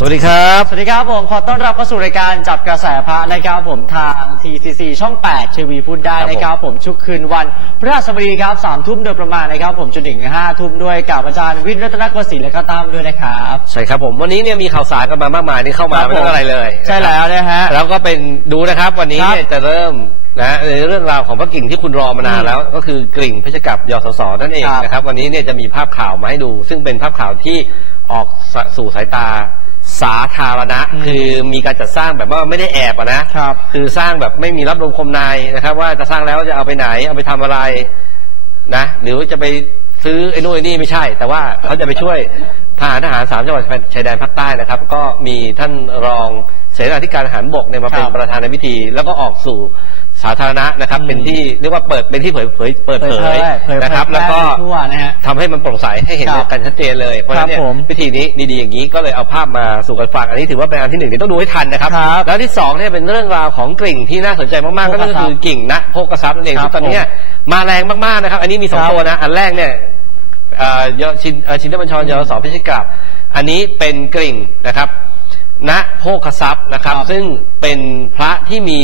สวัสดีครับ สวัสดีครับผม ขอต้อนรับเข้าสู่รายการจับกระแสพระนะครับผมทาง TCC ช่อง 8 ทีวีพูดได้ครับผมนะครับผมชุกคืนวันพฤหัสบดีครับ3ทุ่มโดยประมาณนะครับ ผมจนถึง5ทุ่มด้วยกับอาจารย์วิทย์รัตนกวศิลป์และก็ตามด้วยนะครับ ใช่ครับผมวันนี้เนี่ยมีข่าวสารกันมามากมายที่เข้ามาครับไม่ต้องอะไรเลย ใช่แล้วนะฮะแล้วก็เป็นดูนะครับวันนี้ครับเนี่ยจะเริ่มนะในเรื่องราวของพระกิ่งที่คุณรอมานานอืมแล้ว ก็คือกริ่งเพชรกับยศสนั่นเองครับนะครับวันนี้เนี่ยจะมีภาพข่าวมาให้ดู ซึ่งเป็นภาพข่าวที่ออกสสู่สายตา สาธารณะอืมคือมีการจัดสร้างแบบว่าไม่ได้แอบอะนะครับ คือสร้างแบบไม่มีรับลมคมนายนะครับ ว่าจะสร้างแล้วจะเอาไปไหน เอาไปทำอะไรนะ หรือว่าจะไปซื้อไอ้นู่นไอ้นี่ไม่ใช่ แต่ว่าเขาจะไปช่วยทหารทหารสามจังหวัดชายแดนภาคใต้นะครับ ก็มีท่านรองเสนาธิการทหารบกเนี่ยมาเป็นครับ ประธานในพิธี แล้วก็ออกสู่ สาธารณะนะครับอืมเป็นที่เรียกว่าเปิดเป็นที่เผยเผยเปิดเผยเผยนะครับแพแล้วก็ทั่วนะฮะทำให้มันโปร่งใสให้เห็นครับกันชัดเจนเลย เพราะฉะนั้นเนี่ยครับผมพิธีนี้ดีๆอย่างนี้ก็เลยเอาภาพมาสู่กันฟังอันนี้ถือว่าเป็นอันที่หนึ่งเดี๋ยวต้องดูให้ทันนะครับครับ แล้วที่สองเนี่ยเป็นเรื่องราวของกริ่งที่น่าสนใจมากๆโภก็คทรัพย์คือกิ่งนะโภกทรัพย์นั่นเองครับที่ตอนเนี้ยมาแรงมากๆนะครับ อันนี้มีสองครับตัวนะอันแรกเนี่ยเอ่อยชินเอ่อชินทบัญชรยศพิชิตกับอันนี้เป็นกริ่งนะครับณโภคทรัพย์นะครับครับซึ่งเป็นพระที่มี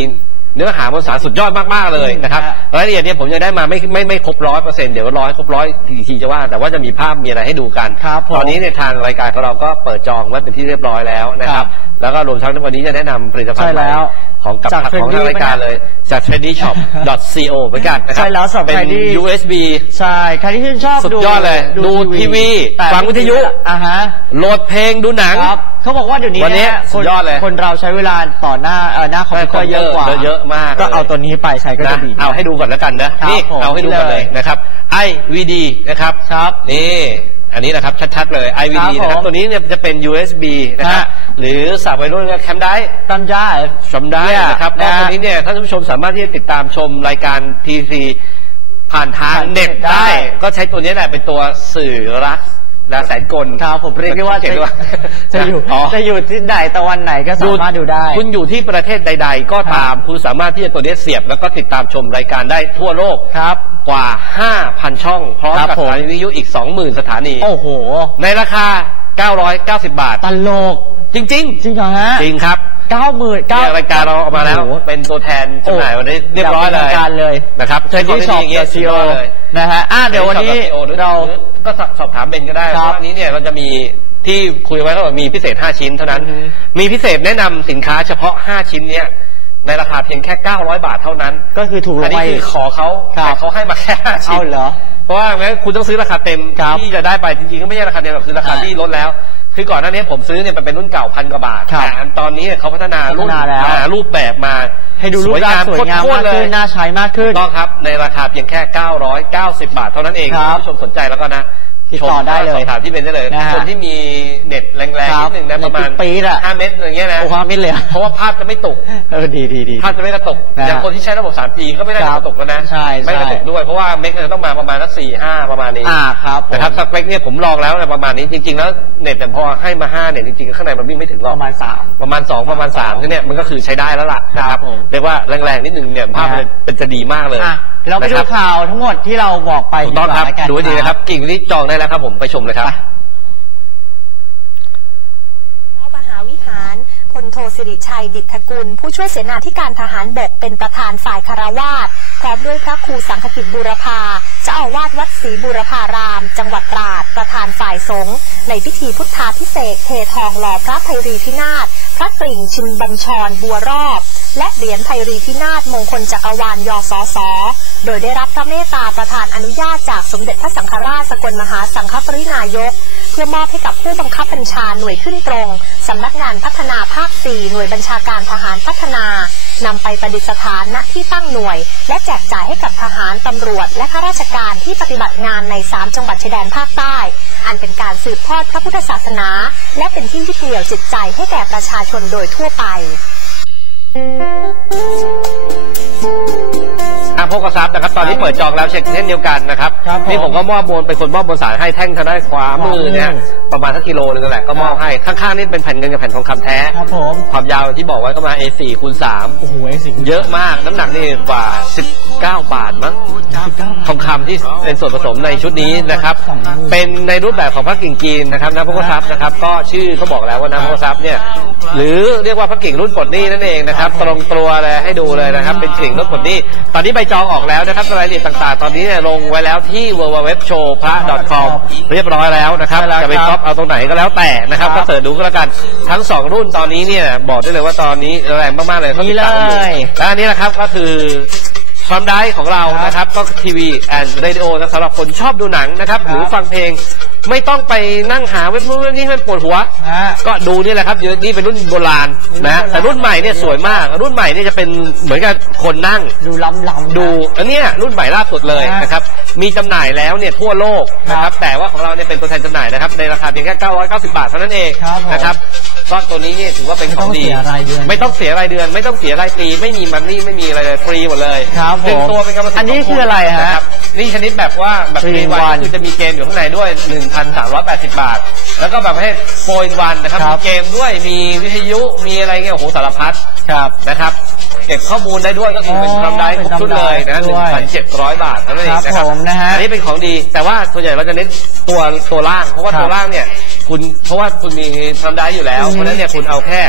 เนื้อหามวลสารสุดยอดมากๆเลยนะครับอืมฮะรายละเอียดเนี่ยผมยังได้มาไม่ไม่ไม่ครบร้อยเปอร์เซ็นต์เดี๋ยวร้อยครบร้อยทีทีจะว่า แต่ว่าจะมีภาพมีอะไรให้ดูกันครับผมตอนนี้ในยทางรายการของเราก็เปิดจองไว้เป็นที่เรียบร้อยแล้วนะครับครับแล้วก็รวมทั้งวันนี้จะแนะนำผลิตภัณใช่ฑ์ใหแล้ม่วของกับจากของทาง Trendy รายการเลยจาก trendyshop.co เหมือนกันนะครัใช่แล้วสำหรับเป็นใครที่ USB ใช่ใครที่ชื่นชอบสุดยอดเลย ดูทีวีแต่ฟังวิทยุอ่าฮะโหลดเพลงดูหนังครับ เขาบอกว่าเดี๋ยวนี้วันนี้ะสุดยอดเลยคนเราใช้เวลาต่อหน้าเอ่อหน้าคอมพิวเตอร์เยอะกว่าเยอะมากก็ลยเอาตัวนี้ไปใช้ก็จะนะดี เอาให้ดูก่อนแล้วกันนะ ครับนี่ผมเอาให้ดูกันเลยนี่เลยนะครับ IVD นะครับ ครับนี่ อันนี้นะครับชัดๆเลย IVD ครับผมนะครับตัวนี้เนี่ยจะเป็น USB นะครับฮะ หรือสับวัยรุ่นก็แคมได้ ตั้มจ้า ชมได้เนี่ยนะครับนะก็ตัวนี้เนี่ยท่านผู้ชมสามารถที่จะติดตามชมรายการ TC ผ่านทางผ่านเน็ตได้ ได้ ก็ใช้ตัวนี้แหละเป็นตัวสื่อรัก และแสนกลครับผมเรียกได้ว่าเก่จะงด้วยจะอยู่อ๋อจะอยู่ที่ไหนตะวันไหนก็สามารถดูได้ คุณอยู่ที่ประเทศใด ๆ ก็ตามคุณสามารถที่จะตัวนี้เสียบ แล้วก็ติดตามชมรายการได้ทั่วโลกครับกว่า 5,000 ช่อง พร้อมครับกับผมสถานีวิทยุอีก 20,000 สถานี โอ้โห ในราคา 990 บาทตลก จริงจริงเหรอฮะๆจริงครับ เก้าหมื่นเก้าเนี่ยรายการเราออกมาแล้วโโห เป็นตัวแทนจำหน่ายวันนี้เรียบร้อยเลยางเป็นทางการเลยนะครับเทรนดี้ช็อปใช้ซีขโอองดีๆอย่างเงี้ยสุดยอดเลยนะฮะอะเดี๋ยววันนี้ใช้เราหรือก็สอบสอบถามเบนก็ได้คเพรับราะว่าอันนี้เนี่ยเราจะมีที่คุยไว้ก็บอกมีพิเศษ 5 ชิ้นเท่านั้น อือฮึ มีพิเศษแนะนำสินค้าเฉพาะ 5 ชิ้นเนี้ยในราคาเพียงแค่ 900 บาทเท่านั้นก็คือถูกลอันงนี้ไป คือขอเขาครับ แต่เขาให้มาแค่ 5 ชิ้เอาน เหรอ เพราะว่างั้นคุณต้องซื้อราคาเต็มครับที่จะได้ไปจริงๆก็ไม่ใช่ราคาเต็มหรอกคือราคาอ่าที่ลดแล้ว คือก่อนหน้านี้ผมซื้อเนี่ยมันเป็นรุ่นเก่าพันกว่าบาทครับแต่อันตอนนี้เนี่ยเขาพัฒนารุ่นพัฒนาแล้ว อ่ารูปแบบมาให้ดูรูปร่างสวยงามโคตมารกๆเลขึ้ยนน่าใช้มากขึ้น ถูกต้องครับ ในราคาเพียงแค่ 990 บาทเท่านั้นเองครับณผู้ชมสนใจแล้วก็นะ ติดต่อชมได้เลยสอบถามที่เป็นได้เลยนะฮะคนที่มีเน็ตแรงคๆรับนิดนึงนะประมาณเน็ตปี๊ดๆอะ5เมตรอย่างเงี้ยนะโอ้ความมิดเลยอะเพราะว่าภาพจะไม่ตกเออดีดีดีภาพจะไม่กระตุกนะฮะอย่างคนที่ใช้ระบบ 3G ก็ไม่ได้ครับกระตุกแล้วนะใช่ใช่ไม่กระตุกด้วยเพราะว่าเมกจะต้องมาประมาณสักสี่ห้าประมาณนี้อ่าครับผมนะครับสเปคเนี่ยผมลองแล้วนะประมาณนี้จริง ๆ แล้วเน็ตแต่พอให้มาห้าเนี่ยจริงๆข้างในมันวิ่งไม่ถึงหรปอกระมาณสามประมาณ2ประมาณ3ที่เนี่ยมันก็คือใช้ได้แล้วล่ะนะคครัรับบผมเรียกว่าแรงๆนิดนึงเนี่ยภาพมันนะฮะเป็นจะดีมากเลยอะ เราไปนะดูครับ ข่าวทั้งหมดที่เราบอกไปถูกต้องครับกว่าแล้วกันดูให้ดีนะครับ กิ่งนี้จองได้แล้วครับผมไปชมเลยครับ พระมหาวิหารพลโทสิริชัยดิษฐกุล ผู้ช่วยเสนาธิการทหารบกเป็นประธานฝ่ายคารวาสพร้อมด้วยพระครูสังฆกิจบูรพาเจ้าอาวาสวัดศรีบูรพาราม จังหวัดตราด ประธานฝ่ายสงฆ์ในพิธีพุทธาพิเศษกเททองหล่อพระไพรีพินาศพระกริ่งชินบัญชรบัวรอบ และเหรียญไพรีพินาศมงคลจักรวาลยศสโดยได้รับพระเมตตาประธานอนุญาตจากสมเด็จพระสังฆราชสกลมหาสังฆปรินายก เพื่อมอบให้กับผู้บังคับบัญชาหน่วยขึ้นตรงสำนักงานพัฒนาภาค 4 หน่วยบัญชาการทหารพัฒนานำไปประดิษฐานณที่ตั้งหน่วย และแจกจ่ายให้กับทหารตำรวจ และข้าราชการที่ปฏิบัติงานใน 3 จังหวัดชายแดนภาคใต้ อันเป็นการสืบทอดพระพุทธศาสนา และเป็นที่ยึดเหนี่ยวจิตใจให้แก่ประชาชนโดยทั่วไป อะพกกระซับนะครับ ตอนนี้เปิดจองแล้วเช็คเช่นเดียวกันนะครับครับผมนี่ผมก็มอบบนเป็นคนมอบบนสารให้แท่งทางด้านขวามือเนี่ยขวามือ ประมาณสักกิโลนึงนั่นแหละก็มอบให้ข้างๆนี่เป็นแผ่นเงินกับแผ่นทองคำแท้ ครับผมความยาวที่บอกไว้ก็มา A4 คูณ3โอ้โหไอ้สิ่งเยอะมากน้ำหนักนี่กว่า 19 บาทมั้งทองคำที่เป็นส่วนผสมในชุดนี้นะครับ เป็นในรูปแบบของพระกิ่งจีนนะครับน้ำพกทรัพย์นะครับ ก็ชื่อเขาบอกแล้วว่าน้ำพกทรัพย์เนี่ยหรือเรียกว่าพระกิ่งรุ่นปลดหนี้นั่นเองนะครับ ตรงตัวเลยให้ดูเลยนะครับ เป็นกิ่งรุ่นปลดหนี้ ตอนนี้ใบจองออกแล้วนะครับรายละเอียดต่างๆ ตอนนี้เนี่ยลงไว้แล้วที่ www.showpra.com เรียบร้อยแล้วนะครับใช่แล้วจะไปครับก๊อปเอาตรงไหนก็แล้วแต่นะครับครับ ก็เสิร์ชดูก็แล้วกันทั้งสองรุ่นตอนนี้เนี่ยบอกได้เลยว่าตอนนี้แรงมากๆเลยเขาติดตามกันอยู่นี่เลย และอันนี้นะครับก็คือ ความได้ของเรานะครับก็ทีวีแอนด์เรดิโอนะสำหรับคนชอบดูหนังนะครับครับหรือฟังเพลงไม่ต้องไปนั่งหาเว็บนู้นเว็บนี้ให้มันปวดหัวฮะก็ดูนี่แหละครับเดี๋ยวนี่เป็นรุ่นโบราณนะรุ่นโบราณแต่รุ่นใหม่เนี่ยสวยมาก รุ่นใหม่เนี่ยจะเป็นเหมือนกับคนนั่ง ดูล้ำล้ำๆดูอันเนี้ยรุ่นใหม่ล่าสุดเลยฮะนะครับมีจำหน่ายแล้วเนี่ยทั่วโลกนะคครัรับบแต่ว่าของเราเนี่ยเป็นตัวแทนจำหน่ายนะครับในราคาเพียงแค่990 บาทเท่านั้นเองครับผมนะครับ ก็ตัวนี้เนี่ยถือว่าเป็นของดี ไม่ต้องเสียรายเดือนไม่ต้องเสียรายเดือน ไม่ต้องเสียรายปี ไม่มีมันนี่ไม่มีอะไรเลยฟรีหมดเลยครับหนึ่งผมตัวเป็นกรรมสิทธิ์อันนี้ขงคืออะไรฮะนครับนี่ชนิดแบบว่าแบบ Three ฟรี in วัน one คือจะมีเกมอยู่ข้างในด้วย 1,380 บาท แล้วก็แบบให้โฟนวันนะครับครัมีบเกมด้วยมีวิทยุมีอะไรเงี้ยโอ้โหสารพัดครับ นะครับเก็บข้อมูลได้ด้วยก็คือเป็นอ๋อทำได้ครบชุดเลยนะเป็นหนึ่งทำได้พันเจ็ดร้อยบาทเท่านั้นเองนะคครัรับบผมนะฮะอันนี้เป็นของดีแต่ว่าส่วนใหญ่เราจะเน้นตัวตัวล่าง เพราะว่าครับ ตัวล่างเนี่ย คุณเพราะว่าคุณมีทำได้อยู่แล้วอืมเพราะฉะนั้นเนี่ยคุณเอาแค่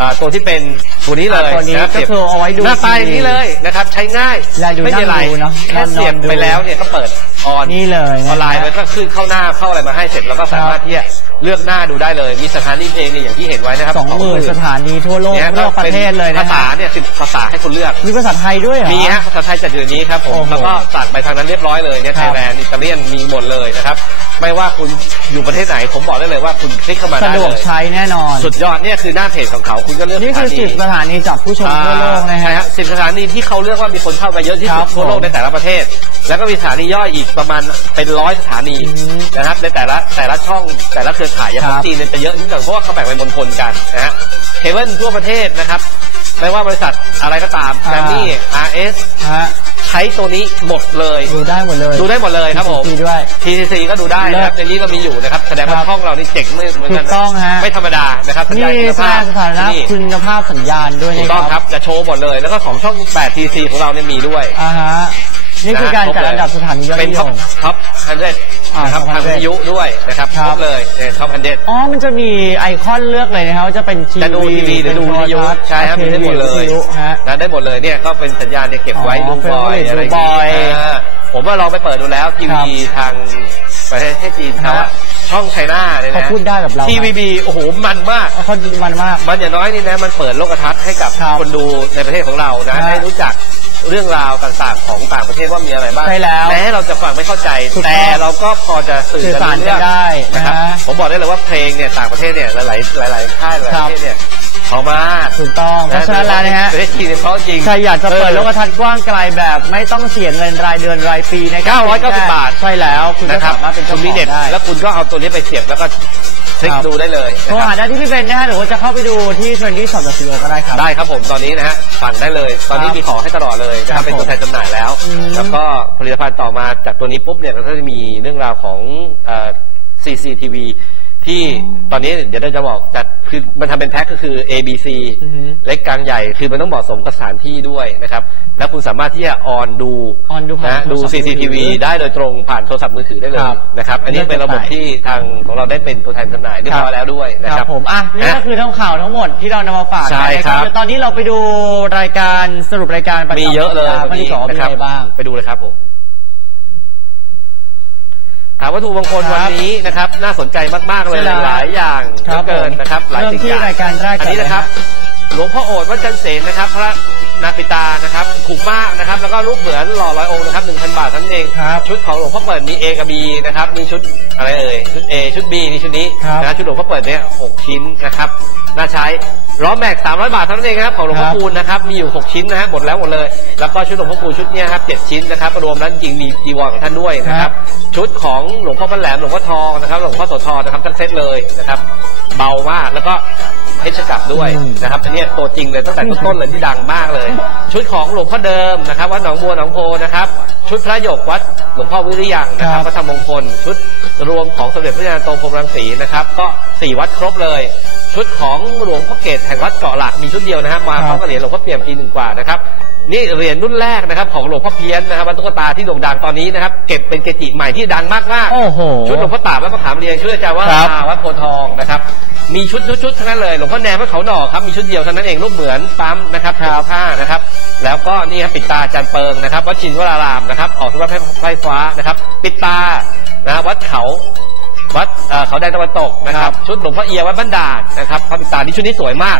อ่าตัวที่เป็นตัวนี้เลยตัวนี้ะรับก็สียบคือเอาไว้ดูหน้าตาอย่างทีวีนี้เลยนะครับ ใช้ง่ายและดูไม่มีอะไรนั่งดูเนอะแค่เสียบนอนดูไปแล้วเนี่ยก็เปิดออนนี่เลยออนไลน์มันก็ขึ้นเข้าหน้าเข้าอะไรมาให้เสร็จแล้วก็สามารถที่จะ เลือกหน้าดูได้เลย มีสถานีเพลงเนี่ยอย่างที่เห็นไว้นะครับสองหมื่นสถานีทั่วโลกเนี่ยทั่วประเทศเลยนะภาษาฮะเนี่ยสิบภาษาให้คุณเลือก มีภาษาไทยด้วยเหรอ มีฮะภาษาไทยจัดอยู่ในนี้ครับผมโอ้โหแล้วก็สั่งไปทางนั้นเรียบร้อยเลยเนี่ยคไทรับยแลนด์อิตาเลียนมีหมดเลยนะครับไม่ว่าคุณอยู่ประเทศไหนผมบอกได้เลยว่าคุณคลิกเข้ามาสะได้ดวกเลยใช้แน่นอน สุดยอดเนี่ยคือหน้าเพจของเขาคุณก็เลือกนี่คือสถาสิบสถานีจากผู้ชมทั่วโลกนะใช่ฮะฮะสิบสถานีที่เขาเลือกว่ามีคนเข้าไปเยอะที่คสุรัดบทั่วโลกผมในแต่ละประเทศ แล้วก็มีสถานีย่อยอีกประมาณเป็นร้อยสถานีอืมนะครับในแต่ละแต่ละช่องแต่ละเครือข่ายอย่างขคอรังบจีนเนี่ยจะเยอะนิดหน่อยเพราะว่าเขาแบ่งเป็นมณฑลกันนะฮะเคเบิลทั่วประเทศนะครับ ไม่ว่าบริษัทอะไรก็ตามแกรมมี่ RS ฮะใช้ตัวนี้หมดเลย ดูได้หมดเลย ดูได้หมดเลยครับผม TCC ด้วย TCC ก็ดูได้นะครับเลิศในนี้ก็มีอยู่นะครับ แสดงว่าครับช่องเรานี่เจ๋งเหมือนกันถูกต้องฮะ ไม่ธรรมดานะครับสัญนี่ญาณคุณแสภาดพงสถานะนี่คุณภาพสัญญาณด้วยถูนะกคต้องครัรับบจะโชว์หมดเลย แล้วก็ของช่อง 8 TC ของเราเนี่ยมีด้วยอ่าฮะ นี่คือการจัดอันดับสถานียอดเป็นนิยท็อปมท็อปฮันเดอ่านะครับ top ทางวิทยุด้วยนะครับครัคบรบเลยเนี่ยท็อปฮันเดอ๋อ มันจะมีไอคอนเลือกเลยนะครับว่าจะเป็นทีจะดูทีวีหรือดูวิทยุใช่ครับมีได้หมดเลยวิทยุฮะนะได้หมดเลยเนี่ยก็เป็นสัญญาณเนี่ยเก็บไว้อ๋อดูบอย favorite อะไรอย่างดูบอยเงี้ยเออผมว่าลองไปเปิดดูแล้วทีวีทางประเทศจีนเขาอะฮะช่องไชน่าเนี่ยเขานะพูดได้แบบเราไหมทีวีบีโอ้โหมันมากเขามันมาก มันอย่างน้อยนี่นะมันเปิดโลกทัศน์ให้กับครับคนดูในประเทศของเรานะฮะได้รู้จัก เรื่องราวต่างๆ ของต่างประเทศว่ามีอะไรบ้างใช่แล้วแม้เราจะฟังไม่เข้าใจ ถูกต้องแต่เราก็พอจะสื่อสื่อกันสารรู้เรื่องกันได้นะครับนะฮะ ผมบอกได้เลยว่าเพลงเนี่ยต่างประเทศเนี่ยหลายๆหลายๆค่ายหลายๆประเทศเนี่ย เขามากถูกต้องเพราะฉะนั้นแล้วนะฮะประเทศจีนเนี่ยเขาจริงใครอยากจะเปิดออโลกทัศน์กว้างไกลแบบ ไม่ต้องเสียเงินรายเดือนรายปีนะครับ990บาท ใช่แล้ว คุณก็นะครับสามารถเป็นคุเจ้าณขมีองเน็ตได้แล้วคุณก็เอาตัวนี้ไปเสียบแล้วก็คลิกครับดูได้เลยโทรนะคหารับได้ที่พี่เบนนะฮะหรือว่าจะเข้าไปดูที่ trendy shop ก็ได้ครับ ได้ครับผมตอนนี้นะฮะสั่งได้เลย ตอนนี้ครับมีของให้ตลอดเลยนะคครัรับบเป็นตัวแทนจำหน่ายแล้วอืมแล้วก็ผลิตภัณฑ์ต่อมาจากตัวนี้ปุ๊บเนี่ยก็จะมีเรื่องราวของเอ่อ CCTV ที่ตอนนี้เดี๋ยวเราจะบอกจัดคือมันทำเป็นแพ็คก็คือ A B C อือฮึเล็กกลางใหญ่คือมันต้องเหมาะสมกับสถานที่ด้วยนะครับ แล้วคุณสามารถที่จะออนดูออนดูผ่านนะดูโทรศัพท์มือถือ CCTV ได้โดยตรงผ่านโทรศัพท์มือถือได้เลยครับนะครับ อันนี้เป็นระบบที่ทางของเราได้เป็นตัวแทนจำหน่ายเรียบร้อยแล้วด้วยนะคครัรับบผมอะนี่ก็คือทั้งข่าวทั้งหมดที่เรานำมาฝากใช่กันนะครับเดี๋ยวตอนนี้เราไปดูรายการสรุปรายการประจำมีเยอะเลยสัปดาห์วัวันนนี้ที่สองมีนะคอะรับไรบ้างไปดูเลยครับผม ถามวัตถุมงคลครับวันนี้นะครับน่าสนใจมาก ๆ เลยใช่แล้วหลายอย่างเหครัลือบเกินนะครับ หลายเริ่มสิ่งที่อย่างรายการแรกก่อนอันนี้นะครับเลยฮหลวงพ่อโอษฐ์วัดจันเสนนะครับ พระ นาปิตานะครับถูกมากนะครับ แล้วก็รูปเหมือนหล่อร้อยองค์นะครับหนึ่งพันบาทเท่านั้นเองครับชุดของหลวงพ่อเปิดมี A กับ B นะครับมีชุดอะไรเอ่ยชุด A ชุด B นี่ชุดนี้ครับนะชุดหลวงพ่อเปิดเนี่ยหกชิ้นนะครับน่าใช้ล้อแม็กสามร้อยบาทเท่านั้นเองครับของหลวงพ่อครับคูณนะครับมีอยู่หกชิ้นนะฮะหมดแล้วหมดเลย แล้วก็ชุดหลวงพ่อคูณชุดเนี้ยครับเจ็ดชิ้นนะครับรวมแล้วจริงๆมีจีวรของท่านด้วยนะครับชุดของหลวงพ่อพระแหลมหลวงพ่อทองนะครับหลวงพ่อโสธรนะครับทั้งเซตเลยนะครับเบามากแล้วก็แถ เพชรกับด้วยอืมนะครับอันเนี้ยตัวจริงเลยตั้งแต่ต้นๆเลยที่ดังมากเลย ชุดของหลวงพ่อเดิมนะครับวัดหนองบัวหนองโพนะครับชุดพระหยกวัดหลวงพ่อวิริยังนะครับพระธรรมมงคล ชุดรวมของสมเด็จพระยาโตพรหมรังสีนะครับ ก็สี่วัดครบเลย ชุดของหลวงพ่อเกตแห่งวัดเกาะหลักมีชุดเดียวนะครับมาพร้อมกับเหรียญหลวงพ่อเปี่ยมปีหนึ่งกว่านะครับ นี่เหรียญรุ่นแรกนะครับของหลวงพ่อเพี้ยนนะครับวัดตุ๊กตาที่โด่งดังตอนนี้นะครับ เก็บเป็นเกจิใหม่ที่ดังมากๆโอ้โหชุดหลวงพ่อตาบวัดมะขามเรียงชุดอาจารย์ว่าครับวัดโพธิ์ทองนะครับ มีชุดชุดชุดทั้งนั้นเลยหลวงพ่อแนมวัดเขาหน่อครับมีชุดเดียวเท่านั้นเองรูปเหมือนปั๊มนะครับครับผ้านะครับ แล้วก็นี่ครับปิดตาอาจารย์เปิงนะครับวัดชินวรารามนะครับออกทุกวัดไฟฟ้านะครับ ปิดตานะวัดเขา วัดเอ่อเขาแดงตะวันตกนะครับ ชุดหลวงพ่อเอียวัดบ้านด่านนะครับพระปิดตานี่ชุดนี้สวยมาก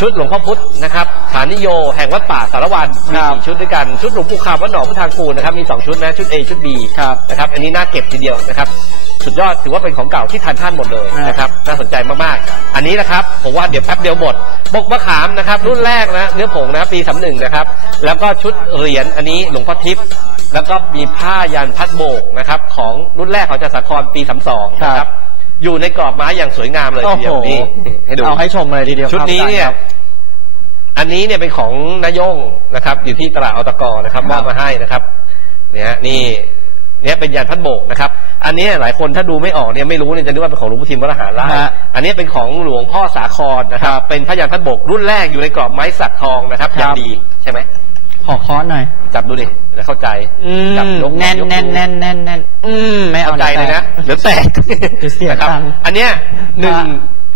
ชุดหลวงพ่อพุธนะครับฐานิโยแห่งวัดป่าสารวันมีครับสี่ชุดด้วยกันชุดหลวงปู่ขาววัดหนองพุทธางกูลนะครับมีสองชุดนะชุด A ชุด B ครับนะครับอันนี้น่าเก็บทีเดียวนะครับ สุดยอดถือว่าเป็นของเก่าที่ทันท่านหมดเลยครับนะครับน่าสนใจมากๆ อันนี้นะครับผมว่าเดี๋ยวแป๊บเดียวหมดบกมะขามนะครับรุ่นแรกนะเนื้อผงนะปีสามหนึ่งนะครับ แล้วก็ชุดเหรียญอันนี้หลวงพ่อทิพย์แล้วก็มีผ้ายันพัดโบกนะครับของรุ่นแรกของจักรสาครปีสามสองนะคครัรับบอยู่ในกรอบไม้อย่างสวยงามเลยโอ้ทีเดีโหยวนี่ให้ดูเอาให้ชมเลยทีเดียวชุดครับนี้เนี่ยอาจารครับอันนี้เนี่ยเป็นของนายงนะครับ อยู่ที่ตลาดอตกนะครับครับมอบมาให้นะครับ เนี่ยนี่ เนี่ยเป็นยันพัดโบกนะครับ อันนี้หลายคนถ้าดูไม่ออกเนี่ยไม่รู้เนี่ยจะนึกว่าเป็นของหลวงพ่อทิมวรหารไล่ฮะอันนี้เป็นของหลวงพ่อสาครนะครับครับ เป็นพระยันพัดโบกรุ่นแรกอยู่ในกรอบไม้สักทองนะครับครับอย่างดีใช่ไหมขอค้อนหน่อย จับดูดิแล้วเข้าใจอืมจับยกแน่นยกดูแน่นแน่นแน่นแน่นอืมไม่เอาเข้าใจเลยนะเดี๋ยวแตกเดี๋ยวเสียนะครับตังค์อันเนี้ยหนึ่งฮะ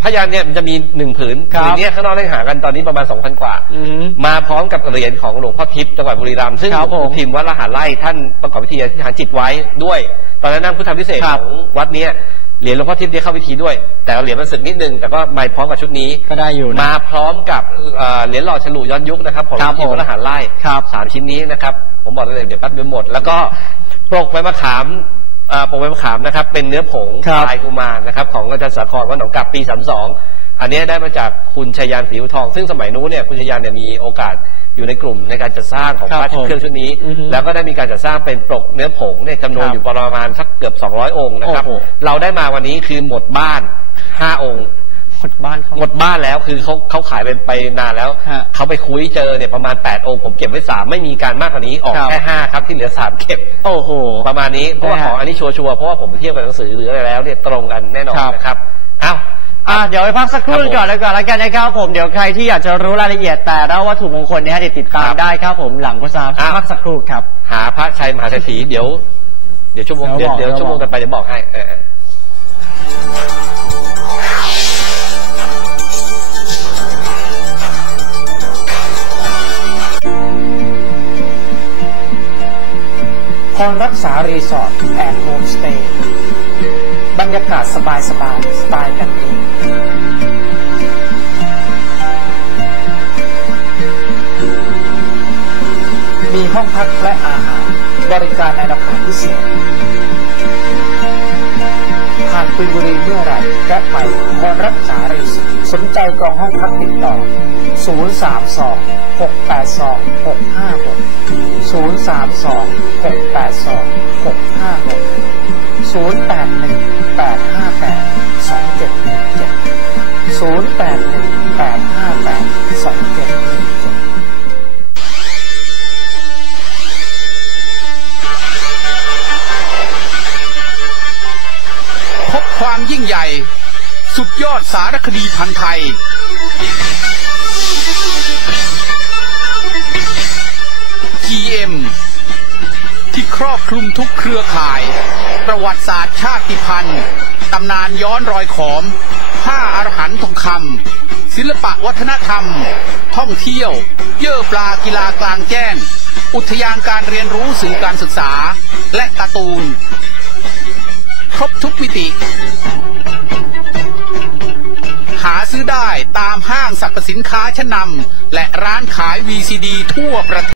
พยันเนี่ยมันจะมีหนึ่งผืนครับผืนเนี้ยข้างนอกได้หากันตอนนี้ประมาณสองพันกว่า อืมมาพร้อมกับเหรียญของหลวงพ่อทิพย์จังหวัดบุรีรัมย์ซึ่งคหรับลวงผมปู่ทิมวัดละหารไร่ท่านประกอบพิธีอธิษฐานจิตไว้ด้วย ตอนนั้นนั่งพุทธพิเศษคขรับองวัดเนี้ยเหรียญหลวงพ่อทิพย์เนี่ยเข้าพิธีด้วย แต่เหรียญมันสึกนิดนึงแต่ก็มาพร้อมกับชุดนี้ ก็ได้อยู่นะ มาพร้อมกับเอ่อเหรียญหล่อฉลุย้อนยุคนะครับของหลควรับงพ่อทิมผมวัดละหารไร่ครับ สามชิ้นนี้นะครับ ผมบอกเลยเดี๋ยวแป๊บเดียวหมด แล้วก็ปลกใบมะขาม อ่าปลกใบมะขามนะครับ เป็นเนื้อผงครับลายกุมารนะครับ ของอาจารย์สาครวัดหนองกลับปีสามสองอันนี้ได้มาจากคุณชยานสีอุทอง ซึ่งสมัยนู้นเนี่ยคุณชยานเนี่ยมีโอกาสอยู่ในกลุ่มในการจัดสร้างของครับพระชุดผมเครื่องชุดนี้อือฮึแล้วก็ได้มีการจัดสร้างเป็นปลกเนื้อผงเนี่ยจำนวนครับอยู่ประมาณสักเกือบ 200 องค์นะครับ โอ้โห เราได้มาวันนี้คือหมดบ้าน 5 องค์ หมดบ้านเขาหมดบ้านแล้วคือเขาเขาขายไปไปนานแล้วฮะเขาไปคุยเจอเนี่ยประมาณ8องค์ผมเก็บไว้3ไม่มีการมากกว่านี้ออกครับ แค่5ครับที่เหลือ3เก็บ โอ้โห ประมาณนี้เพราะว่านะฮะของอันนี้ชัวร์ๆเพราะว่าผมไปเทียบกับหนังสือหรืออะไรแล้วเนี่ยตรงกันแน่นอนครับ นะครับอ้าว อะเดี๋ยวไปพักสักครู่ครับผมก่อนแล้วก่อนแล้วกันนะครับผมเดี๋ยวใครที่อยากจะรู้รายละเอียดแต่ละวัตถุมงคลเนี่ยเดี๋ยวติดตามครับได้ครับผมหลังโฆษณาอ้าวพักสักครู่ครับ หาพระชัยมหาเศรษฐีเดี๋ยว เดี๋ยวชั่วโมงเดี๋เดี๋ยยววบอก เดี๋ยวเดี๋ยวชั่วโมงบอกต่อไปเดี๋ยวบอกให้เออพ รรักษารีสอร์ทแอนด์โฮมสเตย์บรรยากาศสบายสบายๆสไตล์กันเองมีห้องพักและอาหาร บริการในราคาพิเศษหากกุยบุรีเมื่อไรแวะไปพรรักษารีสอร์ทสนใจกองห้องพักติดต่อ 032 พบความยิ่งใหญ่สุดยอดสารคดีพันธ์ไทย รอบคลุมทุกเครือข่าย ประวัติศาสตร์ชาติพันธุ์ตำนานย้อนรอยขอมผ้าอารหันทองคำศิลปะวัฒนธรรม ท่องเที่ยว เย่อปลากีฬากลางแจ้ง อุทยานการเรียนรู้สื่อการศึกษา และการ์ตูน ครบทุกมิติ หาซื้อได้ตามห้างสรรพสินค้าชั้นนำและร้านขาย VCD ทั่วประเทศ